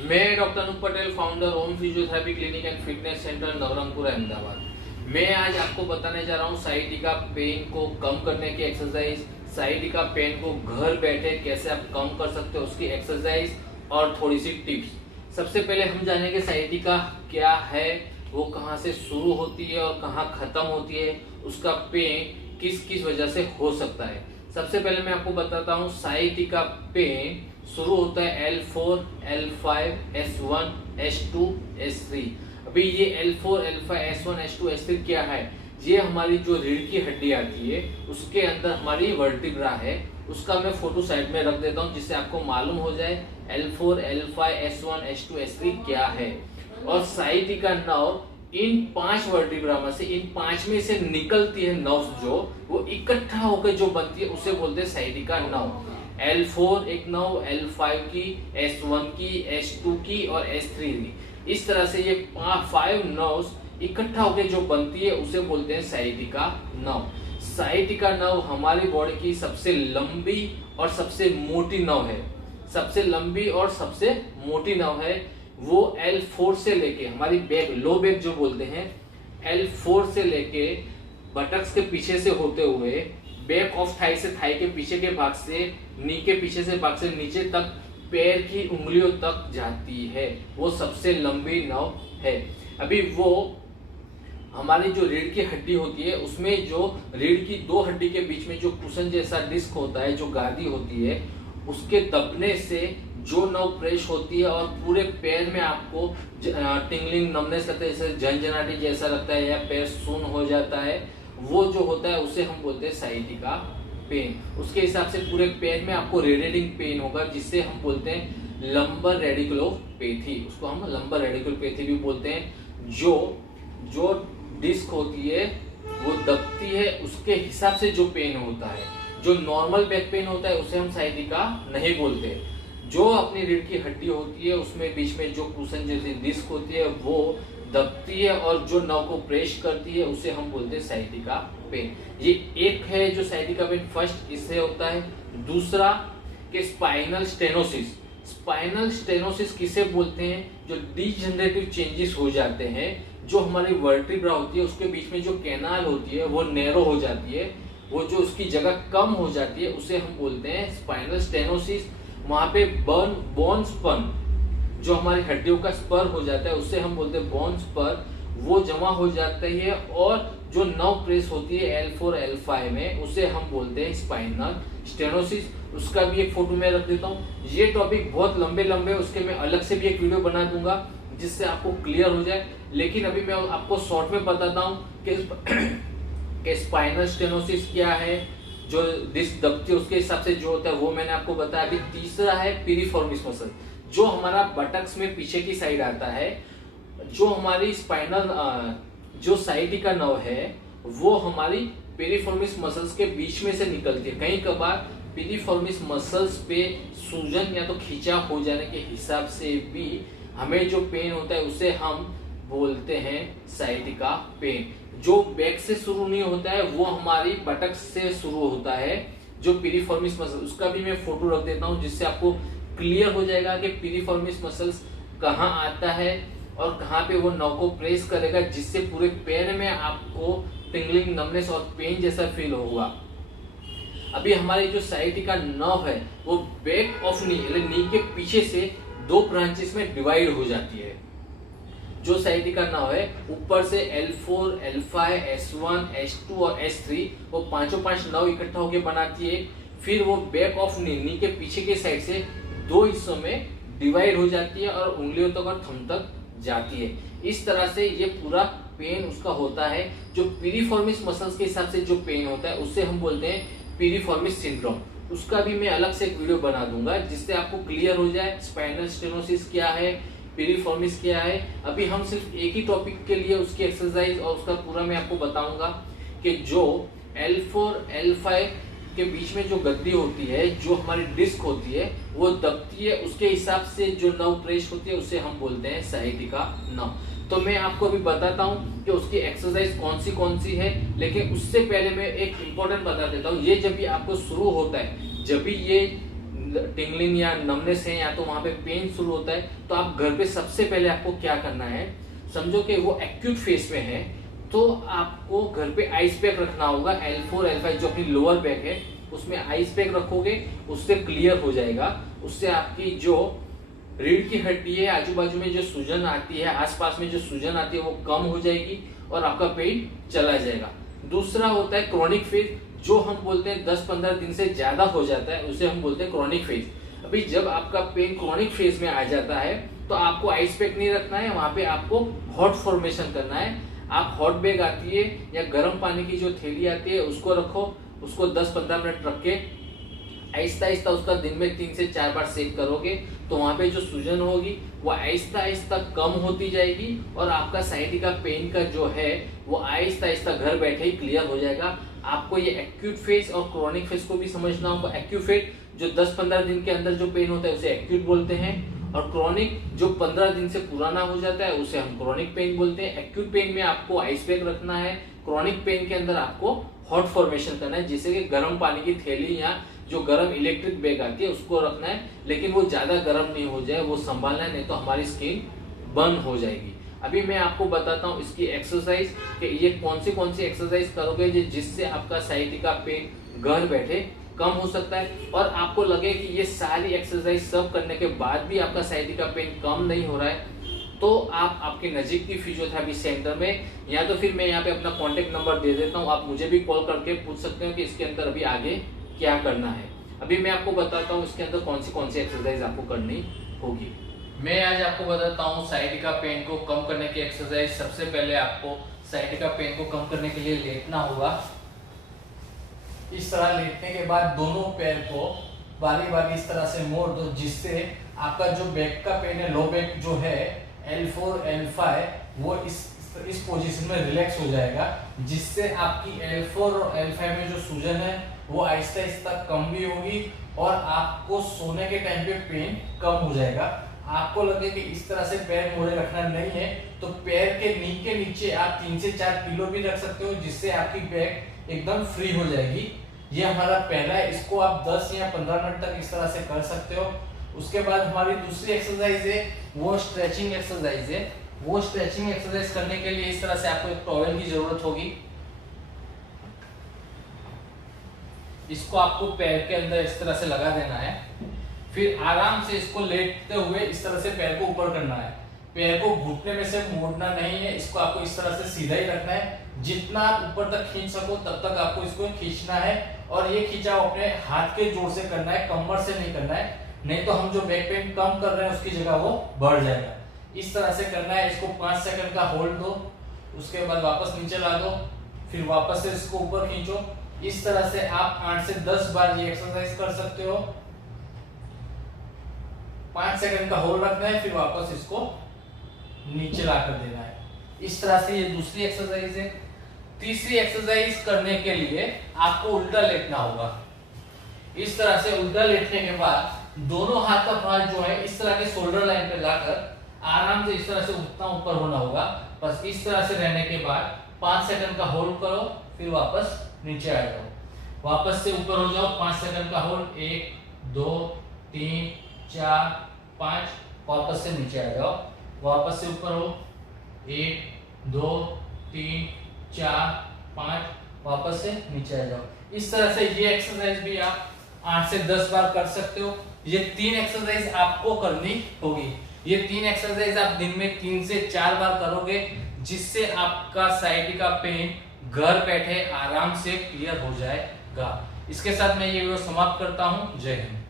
मैं doctor Anoop Patel, founder Om physiotherapy clinic and fitness centre Navrangpura Ahmedabad. मैं आज आपको बताने जा रहा हूँ साइटिका पेन को कम करने की एक्सरसाइज, साइटिका पेन को घर बैठे कैसे आप कम कर सकते हो उसकी एक्सरसाइज और थोड़ी सी टिप्स। सबसे पहले हम जानेंगे साइटिका क्या है, वो कहाँ से शुरू होती है और कहाँ खत्म होती है, उसका पेन किस किस वजह से हो सकता है। सबसे पहले मैं आपको बताता हूँ साइटिका पेन शुरू होता है L4, L5, S1, S2, S3। अभी ये L4, L5, S1, S2, S3 क्या है? ये हमारी जो रीढ़ की हड्डी आती है उसके अंदर हमारी वर्टिब्रा है, उसका मैं फोटो साइड में रख देता हूँ जिससे आपको मालूम हो जाए L4, L5, S1, S2, S3 क्या है। और साइटिका नर्व इन 5 वर्टिब्रा में से इन 5 में से निकलती है नर्व्स, जो वो इकट्ठा होकर जो बनती है उसे बोलते हैं साइटिका नर्व। L4 एक नर्व, L5 की, S1 की, S2 की और S3 की। इस तरह से ये 5 नर्व्स इकट्ठा होकर जो बनती है उसे बोलते हैं साइटिका नर्व। साइटिका नर्व हमारी बॉडी की सबसे लंबी और सबसे मोटी नर्व है। सबसे लंबी और सबसे मोटी नर्व है वो L4 से लेके हमारी बैक, लो बैक जो बोलते हैं, L4 से लेके बटक्स के पीछे से होते हुए बैक ऑफ थाई से, थाई के पीछे के भाग से, नी के पीछे से भाग से नीचे तक पैर की उंगलियों तक जाती है, वो सबसे लंबी नर्व है। अभी वो हमारी जो रीढ़ की हड्डी होती है उसमें जो रीढ़ की 2 हड्डी के बीच में जो कुशन जैसा डिस्क होता है, जो गादी होती है, उसके दबने से जो नर्व प्रेस होती है और पूरे पैर में आपको टिंगलिंग नमनेस लगता है, जैसे झंझनाटी जैसा लगता है या पैर सुन्न हो जाता है, वो जो होता है उसे हम बोलते हैं साइटिका पेन। उसके हिसाब से पूरे पैर में आपको रेडिएटिंग पेन होगा जिससे हम बोलते हैं लंबर रेडिकुलोपैथी, उसको हम लंबर रेडिकुलोपैथी भी बोलते हैं। जो डिस्क होती है वो दबती है, उसके हिसाब से जो पेन होता है, जो नॉर्मल बैक पेन होता है उसे हम साइटिका नहीं बोलते। जो अपनी रीढ़ की हड्डी होती है उसमें बीच में जो कुशन जैसी डिस्क होती है वो दबती है और जो नर्व को प्रेस करती है उसे हम बोलते हैं साइटिका पेन। ये एक है जो साइटिका पेन फर्स्ट इससे होता है। दूसरा कि स्पाइनल स्टेनोसिस। स्पाइनल स्टेनोसिस किसे बोलते हैं? जो डिजनरेटिव चेंजेस हो जाते हैं, जो हमारी वर्टिब्रा होती है उसके बीच में जो कैनाल होती है वो नैरो हो जाती है, वो जो उसकी जगह कम हो जाती है उसे हम बोलते हैं स्पाइनल स्टेनोसिस। वहां पे बोन स्पर, जो हमारी हड्डियों का स्पर हो जाता है उसे हम बोलते हैं बोन स्पर, वो जमा हो जाता है और जो नर्व प्रेस होती है L4, L5 में उसे हम बोलते हैं स्पाइनल स्टेनोसिस। उसका भी एक फोटो मैं रख देता हूँ। ये टॉपिक बहुत लंबे उसके मैं अलग से भी एक वीडियो बना दूंगा जिससे आपको क्लियर हो जाए, लेकिन अभी मैं आपको शॉर्ट में बताता हूँ कि स्पाइनल स्टेनोसिस क्या है, जो डिस्क दबती है उसके हिसाब से जो होता है वो मैंने आपको बताया। अभी तीसरा है पिरिफॉर्मिस मसल, जो हमारा बटक्स में पीछे की साइड आता है। जो हमारी स्पाइनल जो साइटिका नर्व है वो हमारी पिरिफॉर्मिस मसल्स के बीच में से निकलती है। कई कबार पिरिफॉर्मिस मसल्स पे सूजन या तो खींचा हो जाने के हिसाब से भी हमें जो पेन होता है उसे हम बोलते हैं साइटिका पेन। जो बैक से शुरू नहीं होता है वो हमारी बटक्स से शुरू होता है, जो पिरिफॉर्मिस मसल, उसका भी मैं फोटो रख देता हूँ जिससे आपको क्लियर हो जाएगा कि पिरिफॉर्मिस मसल्स कहाँ आता है और कहाँ पे वो नर्व को प्रेस करेगा जिससे पूरे पैर में आपको टिंगलिंग, नमनेस और पेन जैसा फील होगा। अभी हमारी जो साइटिका नर्व है वो बैक ऑफ नी, नी के पीछे से 2 ब्रांचेस में डिवाइड हो जाती है। जो साइटिका नर्व है ऊपर से L4, L5, S1, S2 और S3, वो 5 नर्व इकट्ठा होकर बनाती है। फिर वो बैक ऑफ नी के पीछे के साइड से 2 हिस्सों में डिवाइड हो जाती है और उंगलियों तक और थंब तक जाती है। इस तरह से ये पूरा पेन उसका होता है। जो पिरिफॉर्मिस मसल्स के हिसाब से जो पेन होता है उसे हम बोलते हैं पिरिफॉर्मिस सिंड्रोम। उसका भी मैं अलग से एक वीडियो बना दूंगा जिससे आपको क्लियर हो जाए स्पाइनल स्टेनोसिस क्या है, पिरिफॉर्मिस क्या है। अभी हम सिर्फ एक ही टॉपिक के लिए उसकी एक्सरसाइज और उसका पूरा मैं आपको बताऊंगा कि जो L4, L5 के बीच में जो गद्दी होती है, जो हमारी डिस्क होती है वो दबती है, उसके हिसाब से जो नर्व प्रेस होती है उसे हम बोलते हैं साइटिका नर्व। तो मैं आपको अभी बताता हूँ कि उसकी एक्सरसाइज कौन सी है, लेकिन उससे पहले मैं एक इम्पोर्टेंट बता देता हूँ। ये जब भी आपको शुरू होता है, जब भी ये टिंगलिंग या नमनेस है या तो वहां पे पेन शुरू होता है, तो आप घर पे सबसे पहले आपको क्या करना है, समझो कि वो एक्यूट फेस में है, तो आपको घर पे आइस पैक रखना होगा। L4 L5 जो अपनी लोअर बैक है उसमें आइस पैक रखोगे, उससे क्लियर हो जाएगा। उससे आपकी जो रीढ़ की हड्डी है, आजू बाजू में जो सूजन आती है, आसपास में जो सूजन आती है वो कम हो जाएगी और आपका पेन चला जाएगा। दूसरा होता है क्रोनिक फेज, जो हम बोलते हैं 10-15 दिन से ज्यादा हो जाता है, उसे हम बोलते हैं क्रोनिक फेज। अभी जब आपका पेन क्रोनिक फेज में आ जाता है तो आपको आइस पैक नहीं रखना है, वहां पे आपको हॉट फॉर्मेशन करना है। आप हॉट बैग आती है या गर्म पानी की जो थैली आती है उसको रखो, उसको 10-15 मिनट रख के आहिस्ता आहिस्ता उसका दिन में 3 से 4 बार सेक करोगे तो वहां पे जो सूजन होगी वो आहिस्ता आहिस्ता कम होती जाएगी और आपका साइटिका पेन का जो है वो आहिस्ता आहिस्ता घर बैठे ही क्लियर हो जाएगा। आपको ये एक्यूट फेज और क्रोनिक फेज को भी समझना होगा। एक्यूट फेज जो 10-15 दिन के अंदर जो पेन होता है उसे एक्यूट बोलते हैं, और क्रोनिक जो 15 दिन से पुराना हो जाता है उसे हम क्रोनिक पेन बोलते हैं। एक्यूट पेन में आपको आइस पैक रखना है, क्रोनिक पेन के अंदर आपको हॉट फॉर्मेशन करना है, जैसे कि गर्म पानी की थैली या जो गर्म इलेक्ट्रिक बैग आती है उसको रखना है, लेकिन वो ज्यादा गर्म नहीं हो जाए, वो संभालना है, नहीं तो हमारी स्किन बर्न हो जाएगी। अभी मैं आपको बताता हूँ इसकी एक्सरसाइज कि ये कौन सी एक्सरसाइज करोगे जिससे आपका साइटिका पेन घर बैठे कम हो सकता है। और आपको लगे कि ये सारी एक्सरसाइज सब करने के बाद भी आपका साइटिका पेन कम नहीं हो रहा है, तो आप आपके नजीक की फिजियोथेरेपी सेंटर में, या तो फिर मैं यहाँ पे अपना कॉन्टेक्ट नंबर दे देता हूँ, आप मुझे भी कॉल करके पूछ सकते हो कि इसके अंदर अभी आगे क्या करना है। अभी मैं आपको बताता हूँ इसके अंदर कौन सी एक्सरसाइज आपको करनी होगी। मैं आज आपको बताता हूँ साइटिका पेन को कम करने की एक्सरसाइज। सबसे पहले आपको साइटिका पेन को कम करने के लिए लेटना होगा। इस तरह लेटने के बाद दोनों पैर को बारी बारी इस तरह से मोड़ दो, जिससे आपका जो बैक का पेन है, लो बैक जो है L4 L5 वो इस पोजीशन में रिलैक्स हो जाएगा, जिससे आपकी L4 और L5 में जो सूजन है वो आहिस्ता आहिस्ता कम भी होगी और आपको सोने के टाइम पे पेन कम हो जाएगा। आपको लगे कि इस तरह से पैर मोड़े रखना नहीं है तो पैर के नी के नीचे आप 3 से 4 पिलो भी रख सकते हो, जिससे आपकी बैक एकदम फ्री हो जाएगी। ये हमारा पहला है, इसको आप 10 या 15 मिनट तक इस तरह से कर सकते हो। उसके बाद हमारी दूसरी एक्सरसाइज है वो स्ट्रेचिंग एक्सरसाइज है। वो स्ट्रेचिंग एक्सरसाइज करने के लिए इस तरह से आपको एक टॉवेल की जरूरत होगी। इसको आपको पैर के अंदर इस तरह से लगा देना है, फिर आराम से इसको लेटते हुए इस तरह से पैर को ऊपर करना है। पैर को घुटने में से मोड़ना नहीं है, इसको आपको इस तरह से सीधा ही रखना है। जितना आप ऊपर तक खींच सको तब तक आपको इसको खींचना है, और ये खिंचाव अपने हाथ के जोर से करना है, कमर से नहीं करना है, नहीं तो हम जो बैक पेन कम कर रहे हैं उसकी जगह वो बढ़ जाएगा। इस तरह से करना है। इसको 5 सेकंड का होल्ड दो, उसके बाद वापस नीचे ला दो, फिर वापस से इसको ऊपर खींचो। इस तरह से आप 8 से 10 बार ये एक्सरसाइज कर सकते हो। 5 सेकंड का होल्ड रखना है, फिर वापस इसको नीचे लाकर देना है। इस तरह से ये दूसरी एक्सरसाइज है। तीसरी एक्सरसाइज करने के लिए आपको उल्टा लेटना होगा। इस तरह से उल्टा लेटने के बाद दोनों हाथ का भार जो है इस तरह के शोल्डर लाइन पे लाकर आराम से इस तरह से उतना ऊपर होना होगा। बस इस तरह से रहने के बाद 5 सेकंड का होल्ड करो, फिर वापस नीचे आ जाओ। वापस से ऊपर हो जाओ, 5 सेकंड का होल्ड, 1 2 3 4 5, वापस से नीचे आ जाओ। वापस से ऊपर हो, 1 2 3 4 5, वापस से नीचे आ जाओ। इस तरह से ये एक्सरसाइज भी आप 8 से 10 बार कर सकते हो। ये 3 एक्सरसाइज आपको करनी होगी। ये 3 एक्सरसाइज आप दिन में 3 से 4 बार करोगे, जिससे आपका साइटिका पेन घर बैठे आराम से क्लियर हो जाएगा। इसके साथ मैं ये वीडियो समाप्त करता हूँ। जय हिंद।